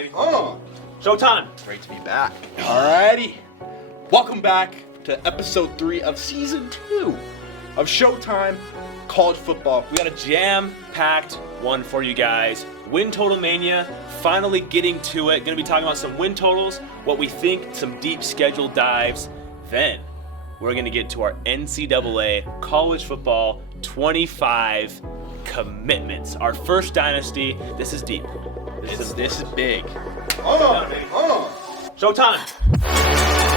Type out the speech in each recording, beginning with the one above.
baby. Showtime. Great to be back. Alrighty. Welcome back to episode 3 of season 2 of Showtime College Football. We got a jam-packed one for you guys. Win Total Mania, finally getting to it. Going to be talking about some win totals, what we think, some deep schedule dives. Then we're going to get to our NCAA College Football 25 commitments. Our first dynasty. This is deep. This is big. Showtime.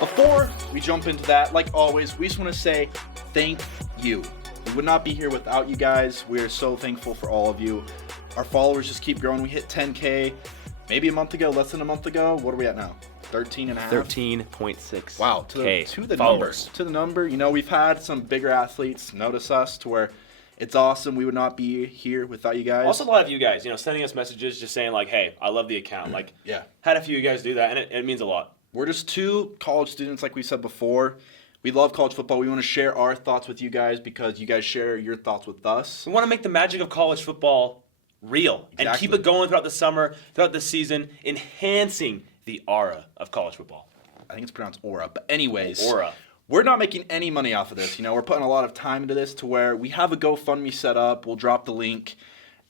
Before we jump into that, like always, we just want to say thank you. We would not be here without you guys. We are so thankful for all of you. Our followers just keep growing. We hit 10K maybe a month ago, less than a month ago. What are we at now? 13 and a half? 13.6. Wow, to the followers. To the number. You know, we've had some bigger athletes notice us to where it's awesome. We would not be here without you guys. Also, a lot of you guys, sending us messages just saying like, hey, I love the account. Like, yeah. Had a few of you guys do that, and it means a lot. We're just two college students, like we said before. We love college football. We want to share our thoughts with you guys because you guys share your thoughts with us. We want to make the magic of college football real and keep it going throughout the summer, throughout the season, enhancing the aura of college football. I think it's pronounced aura, but anyways. Aura. We're not making any money off of this. We're putting a lot of time into this to where we have a GoFundMe set up. We'll drop the link.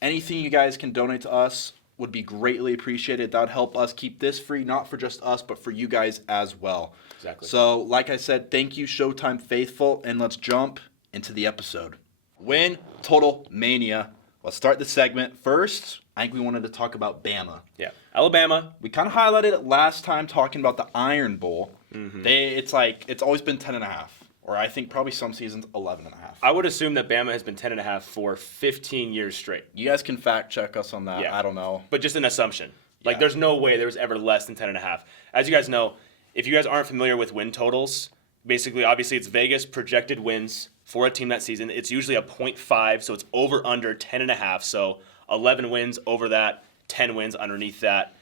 Anything you guys can donate to us would be greatly appreciated. That would help us keep this free, not for just us, but for you guys as well. Exactly. So, like I said, thank you, Showtime faithful, and let's jump into the episode. Win Total Mania. Let's start the segment. First, I think we wanted to talk about Bama. Yeah. Alabama. We kind of highlighted it last time talking about the Iron Bowl. Mm-hmm. It's always been 10.5, or I think probably some seasons 11.5. I would assume that Bama has been 10.5 for 15 years straight. You guys can fact check us on that. Yeah. I don't know. But just an assumption. Like, Yeah. there's no way there was ever less than 10.5. As you guys know, if you guys aren't familiar with win totals, basically, obviously, it's Vegas projected wins for a team that season. It's usually a 0.5, so it's over under 10.5. So 11 wins over that, 10 wins underneath that.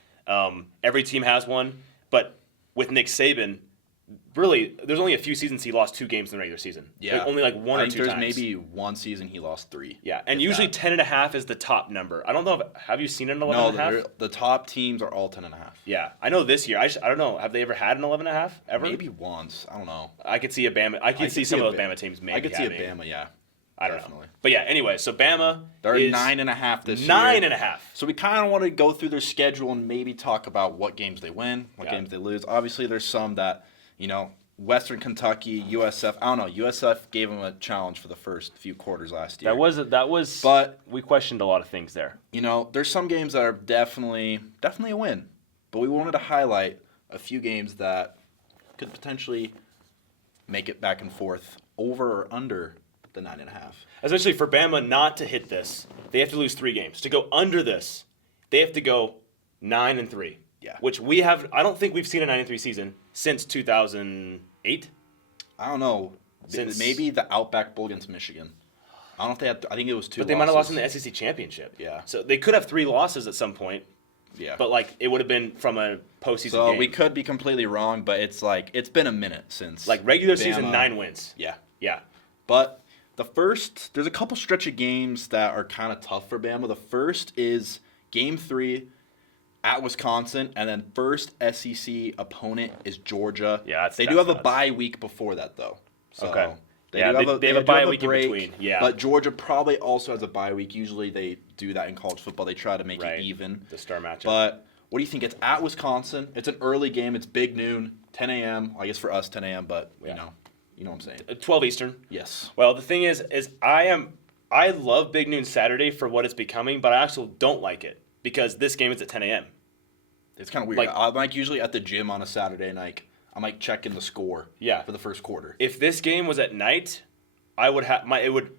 Every team has one, but with Nick Saban, really, there's only a few seasons he lost 2 games in the regular season. Yeah. Like, only like one or I think two there's times. maybe one season he lost 3. Yeah, and if usually that. 10.5 is the top number. I don't know have you seen an No, 11.5? the top teams are all 10.5. Yeah, I know this year. I don't know. Have they ever had an 11.5 ever? Maybe once. I don't know. I could see a Bama. I could see some of those Bama teams maybe. I could see a having- Bama, yeah. I don't know. Definitely. But yeah, anyway, so Bama They're is 9.5 this year. 9.5. So we kind of want to go through their schedule and maybe talk about what games they win, what Yeah. games they lose. Obviously, there's some that, Western Kentucky, USF. I don't know. USF gave them a challenge for the first few quarters last year. That was. But we questioned a lot of things there. there's some games that are definitely a win. But we wanted to highlight a few games that could potentially make it back and forth over or under the 9.5. Essentially, for Bama not to hit this, they have to lose 3 games. To go under this, they have to go 9-3. Yeah. Which we have. I don't think we've seen a 9-3 season since 2008. I don't know. Since- Maybe the Outback Bowl against Michigan. I don't know if they had. I think it was 2. But they might have lost in the SEC championship. Yeah. So they could have 3 losses at some point. Yeah. But it would have been from a postseason So game. we could be completely wrong, but it's been a minute since. Regular Bama- season 9 wins. Yeah. Yeah. But there's a couple stretch of games that are kind of tough for Bama. The first is Game 3 at Wisconsin, and then first SEC opponent is Georgia. Yeah, they that's do have a nuts. bye week before that though. So Okay. They Yeah, do they have a bye do week in break, between, yeah. But Georgia probably also has a bye week. Usually they do that in college football. They try to make Right. it even. The star matchup. But what do you think? It's at Wisconsin. It's an early game. It's big noon, 10 a.m. I guess for us 10 a.m. But Yeah. you know what I'm saying. 12 Eastern. Yes. Well, the thing is I love Big Noon Saturday for what it's becoming, but I also don't like it because this game is at 10 a.m. It's kind of weird. I'm usually at the gym on a Saturday night. I'm checking the score. Yeah. For the first quarter. If this game was at night, it would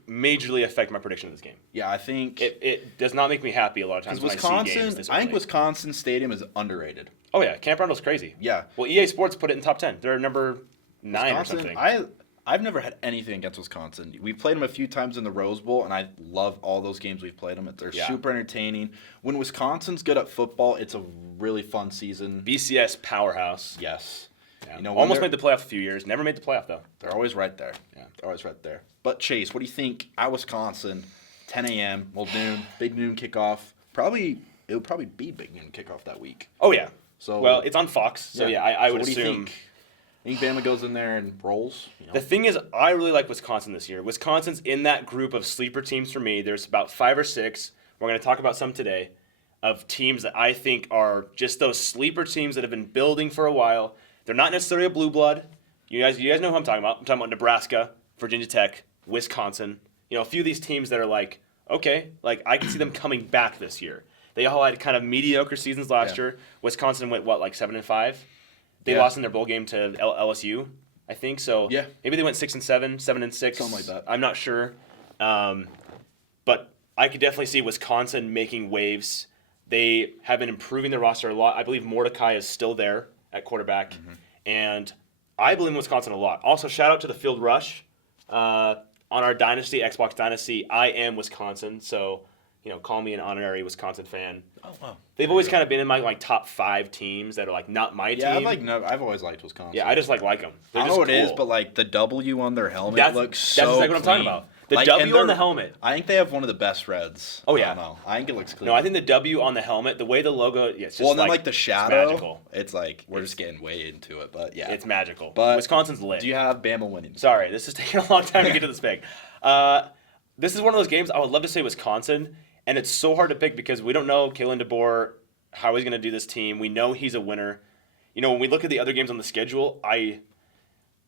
majorly affect my prediction of this game. Yeah, I think It does not make me happy a lot of times when I see games Wisconsin. this I think early. Wisconsin Stadium is underrated. Oh yeah, Camp Randall's crazy. Yeah. Well, EA Sports put it in top 10. They're number 9 or Wisconsin, something. I've never had anything against Wisconsin. We've played them a few times in the Rose Bowl, and I love all those games we've played them. They're super entertaining. When Wisconsin's good at football, it's a really fun season. BCS powerhouse. Yes. Yeah. You know, Almost made the playoff a few years. Never made the playoff, though. They're always right there. Yeah. They're always right there. But Chase, what do you think at Wisconsin, 10 a.m., well, noon, big noon kickoff? It would probably be big noon kickoff that week. Oh, yeah. So Well, it's on Fox, so yeah, I So would what do you assume. think Bama goes in there and rolls? You know? The thing is, I really like Wisconsin this year. Wisconsin's in that group of sleeper teams for me. There's about 5 or 6. We're going to talk about some today of teams that I think are just those sleeper teams that have been building for a while. They're not necessarily a blue blood. You guys know who I'm talking about. I'm talking about Nebraska, Virginia Tech, Wisconsin. You know, a few of these teams that are like, okay, like I can see them coming back this year. They all had kind of mediocre seasons last year. Wisconsin went like 7-5. They lost in their bowl game to LSU, I think. So maybe they went 6-7, 7-6, something like that. I'm not sure, but I could definitely see Wisconsin making waves. They have been improving their roster a lot. I believe Mordecai is still there at quarterback, and I believe in Wisconsin a lot. Also, shout out to the Field Rush on our Dynasty, Xbox Dynasty. I am Wisconsin, so call me an honorary Wisconsin fan. Oh wow. They've always kind of been in my top 5 teams that are like not my team. I've always liked Wisconsin. Yeah, I just like them. They're I just know what it is, cool. but like the W on their helmet looks so That's exactly what I'm talking clean. about. The Like, W and on the helmet. I think they have one of the best reds. Oh, yeah. I don't know. I think it looks clean. No, I think the W on the helmet, the way the logo, it's just well, and then like the shadow, it's magical. It's like we're just getting way into it, but yeah, It's magical. But Wisconsin's lit. Do you have Bama winning? Sorry, this is taking a long time to get to this pick. This is one of those games I would love to say Wisconsin, and it's so hard to pick because we don't know Kalen DeBoer, how he's going to do this team. We know he's a winner. When we look at the other games on the schedule,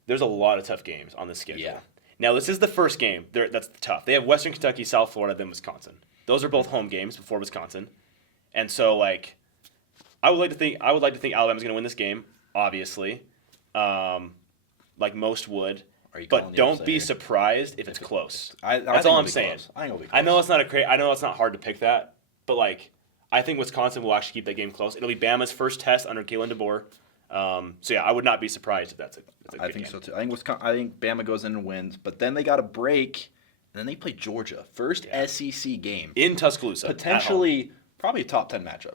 there's a lot of tough games on the schedule. Yeah. Now, this is the first game that's tough. They have Western Kentucky, South Florida, then Wisconsin. Those are both home games before Wisconsin. And so, I would like to think Alabama's going to win this game, obviously, like most would. But don't be surprised if it's close. That's all I'm saying. I know it's not hard to pick that, but I think Wisconsin will actually keep that game close. It'll be Bama's first test under Kalen DeBoer. So yeah, I would not be surprised if that's a good I think game. so too. I think Bama goes in and wins, but then they got a break, and then they play Georgia, first SEC game In Tuscaloosa. potentially probably a top 10 matchup,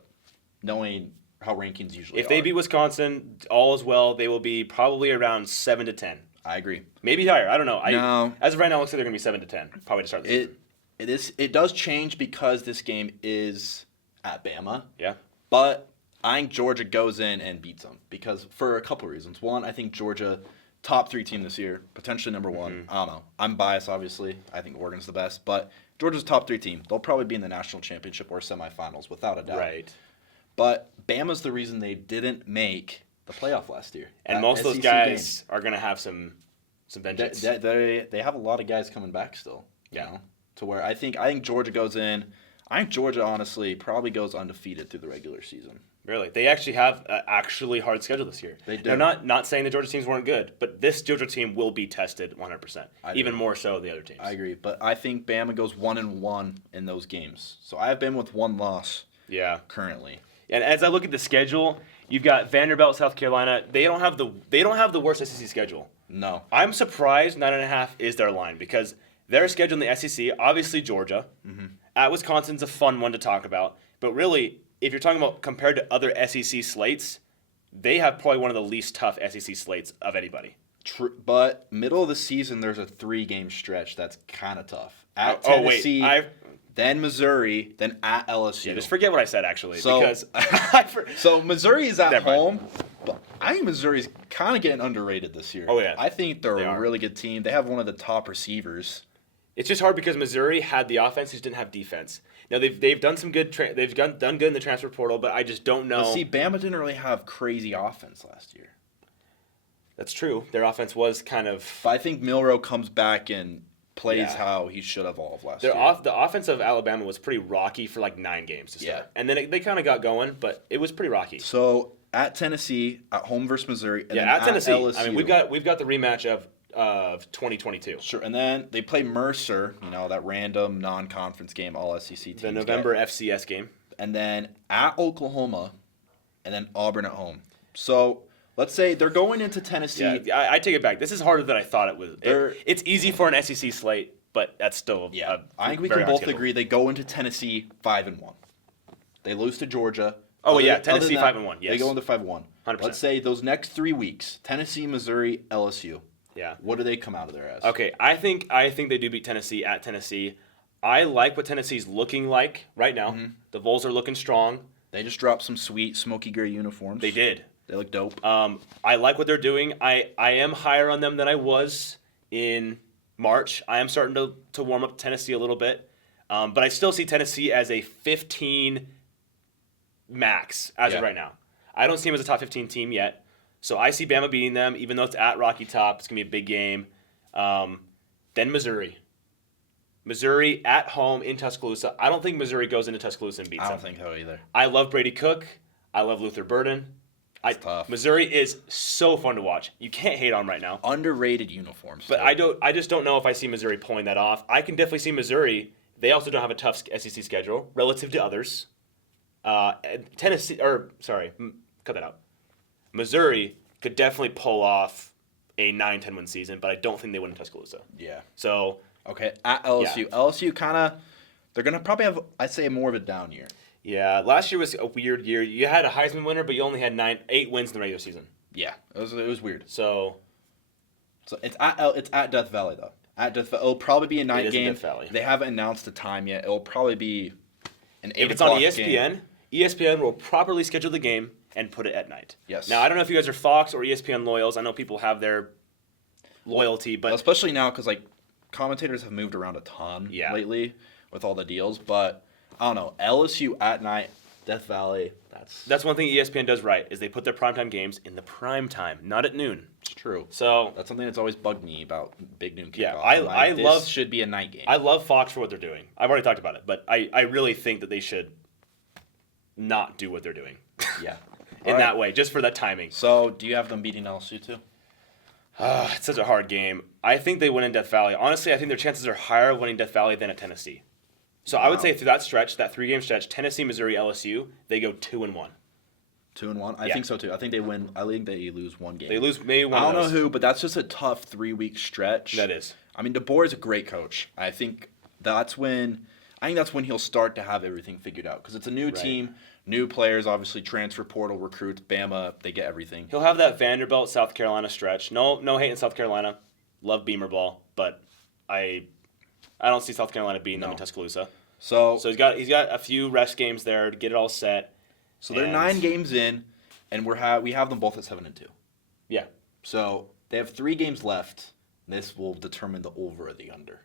knowing how rankings usually are. If they beat Wisconsin, all is well. They will be probably around 7-10. I agree. Maybe higher. I don't know. No. As of right now, it looks like they're going to be 7-10. Probably to start the season. It does change because this game is at Bama. Yeah. But I think Georgia goes in and beats them because for a couple of reasons. One, I think Georgia, top 3 team this year, potentially number 1. I don't know. I'm biased, obviously. I think Oregon's the best, but Georgia's top 3 team. They'll probably be in the national championship or semifinals without a doubt. Right. But Bama's the reason they didn't make the playoff last year. And most of those guys are going to have some vengeance. They have a lot of guys coming back still. You know, to where I think Georgia goes in. I think Georgia honestly probably goes undefeated through the regular season. Really, they actually have an actually hard schedule this year. They do. They're not saying the Georgia teams weren't good, but this Georgia team will be tested 100%, even more so than the other teams. I agree, but I think Bama goes 1-1 in those games. So I have been with 1 loss. Yeah. Currently. And as I look at the schedule, you've got Vanderbilt, South Carolina. They don't have the worst SEC schedule. No. I'm surprised 9.5 is their line because their schedule in the SEC, obviously Georgia. At Wisconsin's a fun one to talk about, but really, if you're talking about compared to other SEC slates, they have probably one of the least tough SEC slates of anybody. True, but middle of the season, there's a 3-game stretch that's kind of tough. At Tennessee, then Missouri, then at LSU. Yeah, just forget what I said actually, So- because So Missouri is at Never mind. home, but I think Missouri's kind of getting underrated this year. Oh, yeah. I think they're They a are. really good team. They have one of the top receivers. it's just hard because Missouri had the offense, just didn't have defense. Now they've done some good, they've done good in the transfer portal, but I just don't know. But see, Bama didn't really have crazy offense last year. That's true. Their offense was kind of. But I think Milroe comes back and plays how he should have all of last year. The offense of Alabama was pretty rocky for 9 games to start. Yeah. And then they kind of got going, but it was pretty rocky. So at Tennessee, at home versus Missouri, and then At Tennessee. LSU. I mean, we've got the rematch of 2022. Sure, and then they play Mercer, that random non-conference game, all SEC teams. The November FCS game. And then at Oklahoma, and then Auburn at home. So let's say they're going into Tennessee. Yeah, I take it back. This is harder than I thought it was. It's easy for an SEC slate, but that's still I think we can both agree they go into Tennessee 5-1. They lose to Georgia, Oh Other- yeah, other Tennessee than that, 5-1. Yes, They go into 5-1. 100%. Let's say those next 3 weeks: Tennessee, Missouri, LSU. Yeah. What do they come out of there as? Okay, I think they do beat Tennessee at Tennessee. I like what Tennessee's looking like right now. Mm-hmm. The Vols are looking strong. They just dropped some sweet smoky gray uniforms. They did. They look dope. I like what they're doing. I am higher on them than I was in March. I am starting to warm up Tennessee a little bit. But I still see Tennessee as a 15 max as of Yeah. right now. I don't see them as a top 15 team yet. So I see Bama beating them, even though it's at Rocky Top. It's going to be a big game. Then Missouri. Missouri at home in Tuscaloosa. I don't think Missouri goes into Tuscaloosa and beats I them. don't think so either. I love Brady Cook. I love Luther Burden. It's tough. Missouri is so fun to watch. You can't hate on right now. Underrated uniforms. But too. I just don't know if I see Missouri pulling that off. I can definitely see Missouri. They also don't have a tough SEC schedule relative to others. Cut that out. Missouri could definitely pull off a 9-10 win season, but I don't think they win in Tuscaloosa. Yeah. So Okay. At LSU. Yeah. LSU kind of. They're gonna probably have, I'd say, more of a down year. yeah, last year was a weird year. You had a Heisman winner, but you only had 8 wins in the regular season. Yeah. It was weird. So So it's at Death Valley though. At Death Valley, it'll probably be a night is in game. Death Valley. They haven't announced the time yet. It'll probably be an 8 if it's on o'clock ESPN, game. ESPN will properly schedule the game and put it at night. Yes. Now I don't know if you guys are Fox or ESPN loyals. I know people have their loyalty, but Especially now because like commentators have moved around a ton Yeah. lately with all the deals. But I don't know. LSU at night, Death Valley. that's one thing ESPN does right is they put their primetime games in the prime time, not at noon. It's true. So That's something that's always bugged me about big noon kickoff. Yeah, I'm like, I love- this should be a night game. I love Fox for what they're doing. I've already talked about it, but I really think that they should not do what they're doing yeah. in All right. that way, just for that timing. So do you have them beating LSU too? It's such a hard game. I think they win in Death Valley. Honestly, I think their chances are higher of winning Death Valley than at Tennessee. So I would Wow. say through that stretch, that 3-game stretch, Tennessee, Missouri, LSU, they go 2-1. 2-1. I Yeah. think so too. I think they win. I think they lose one game. They lose maybe one I of don't know those. who, but that's just a tough 3-week stretch. That is. I mean, DeBoer is a great coach. I think that's when he'll start to have everything figured out because it's a new Right. team, new players, obviously transfer portal recruits. Bama, they get everything. He'll have that Vanderbilt, South Carolina stretch. No hate in South Carolina. Love Beamer ball, but I don't see South Carolina beating them in No. Tuscaloosa. So So he's got a few rest games there to get it all set. they're and- 9 games in, and we have them both at 7-2. Yeah. So they have 3 games left. This will determine the over or the under.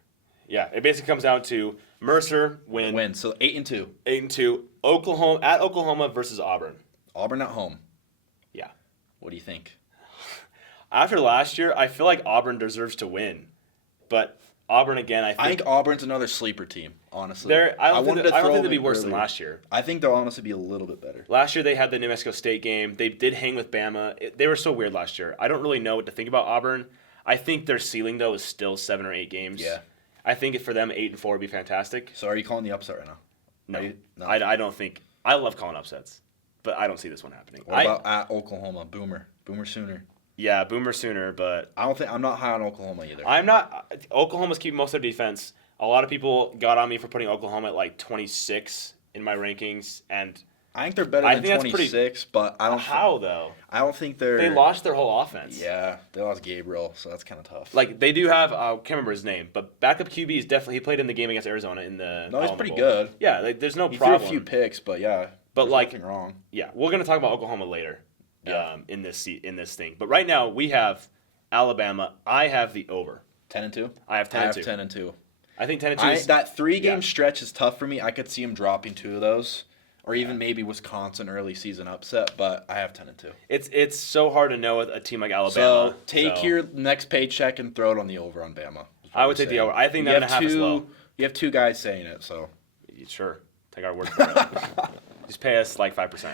Yeah. It basically comes down to Mercer win So 8-2. 8-2. Oklahoma versus Auburn. Auburn at home. Yeah. What do you think? After last year, I feel like Auburn deserves to win, but Auburn again, I think Auburn's another sleeper team, honestly. I don't think throw they'd them be in worse than earlier. last year. I think they'll honestly be a little bit better. Last year they had the New Mexico State game. They did hang with Bama. They were so weird last year. I don't really know what to think about Auburn. I think their ceiling though is still 7 or 8 games. Yeah. I think for them 8-4 would be fantastic. So are you calling the upset right now? No, Are you- no. I don't think. I love calling upsets, but I don't see this one happening. What about at Oklahoma? Boomer Sooner. Yeah, Boomer Sooner, but I'm not high on Oklahoma either. I'm not. Oklahoma's keeping most of their defense. A lot of people got on me for putting Oklahoma at like 26 in my rankings, and I think they're better I than think that's pretty- 26, but I don't. how though? I don't think they're. They lost their whole offense. Yeah, they lost Gabriel, so that's kind of tough. Like they do have, I can't remember his name, but backup QB is definitely. He played in the game against Arizona in the. No, he's Alamo pretty Bowl. good. Yeah, like, there's no he problem. threw a few picks, but yeah. But, there's like- nothing wrong. Yeah, we're gonna talk about Oklahoma later. Yeah. In this thing, but right now we have Alabama. I have the over. 10-2. I have 10 I and have 2. 10-2. I think 10 and 2 is That 3-game yeah. stretch is tough for me. I could see him dropping 2 of those, or even maybe Wisconsin early season upset. But I have 10-2. it's so hard to know with a team like Alabama. So take so your next paycheck and throw it on the over on Bama. is what I would I'm take the saying. over. I think You 9.5 have is low. You have 2 guys saying it, so Sure, take our word for it. Just pay us like 5%.